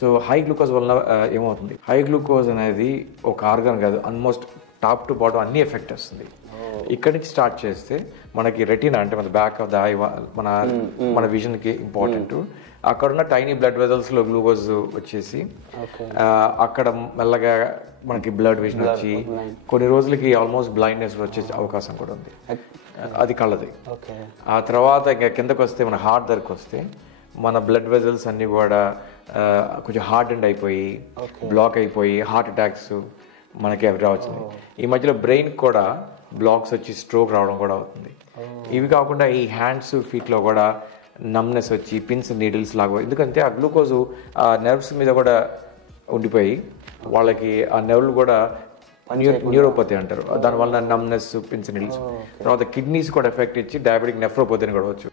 So high glucose వల్ల ఏమవుతుంది, high glucose అనేది ఒక ఆర్గాన్ కాదు, ఆల్మోస్ట్ టాప్ టు బాటమ్ అన్ని ఎఫెక్ట్ వస్తుంది. ఇక్కడి నుంచి స్టార్ట్ చేస్తే మనకి రెటీనా అంటే మన బ్యాక్ ఆఫ్ ద ఐ, మన విజన్కి ఇంపార్టెంట్. అక్కడ ఉన్న టైనీ బ్లడ్ వెజల్స్లో గ్లూకోజ్ వచ్చేసి అక్కడ మెల్లగా మనకి బ్లడ్ విజన్ వచ్చి కొన్ని రోజులకి ఆల్మోస్ట్ బ్లైండ్నెస్ వచ్చే అవకాశం కూడా ఉంది. అది కళ్ళది. ఆ తర్వాత ఇంకా కిందకు వస్తే మన హార్ట్ దగ్గరకు వస్తే మన బ్లడ్ వెజల్స్ అన్నీ కూడా కొంచెం హార్డ్ అండ్ అయిపోయి బ్లాక్ అయిపోయి హార్ట్ అటాక్స్ మనకి అవి రావచ్చు. ఈ మధ్యలో బ్రెయిన్ కూడా బ్లాక్స్ వచ్చి స్ట్రోక్ రావడం కూడా అవుతుంది. ఇవి కాకుండా ఈ హ్యాండ్స్ ఫీట్లో కూడా నమ్నెస్ వచ్చి పిన్స్ నీడిల్స్ లాగా, ఎందుకంటే ఆ గ్లూకోజు ఆ నెర్వ్స్ మీద కూడా ఉండిపోయి వాళ్ళకి ఆ నెర్వ్లు కూడా న్యూరోపతి అంటారు, దానివల్ల నమ్నెస్ పిన్స్ నీడిల్స్. తర్వాత కిడ్నీస్ కూడా ఎఫెక్ట్ ఇచ్చి డయాబెటిక్ నెఫ్రోపతి అని కూడా వచ్చు.